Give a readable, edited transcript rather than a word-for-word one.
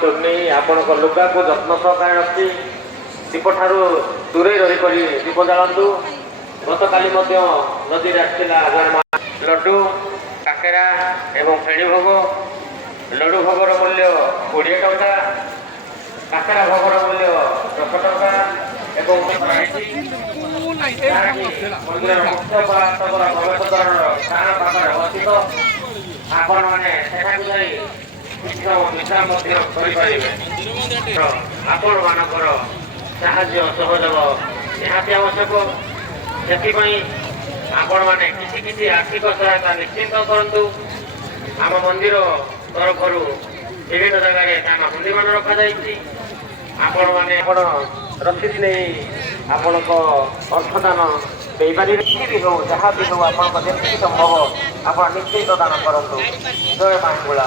चुन्नी आपण लुगा को जत्न सहकार रखी दीप ठार दूरे रहीक दीप जालु गत काली नदी लड्डू काकेरा एवं फेणी भोग लड्डू भोगर मूल्य 20 टंका काकेरा भोगर मूल्य 10 टंका एवं आपण मैंने विश्राम आपण मानकर साहाय्य सहयोग निहाती आवश्यक से आपण मैंने किसी आर्थिक सहायता निश्चित करूँ आम मंदिर तरफ विभिन्न जगह हुंडी मान रखा आपण मैंने रसीद नहीं आपण अर्थदान देपारे भी हो जहाँ भी हो आप संभव आप निश्चित दान करूँ। जय मांगुला।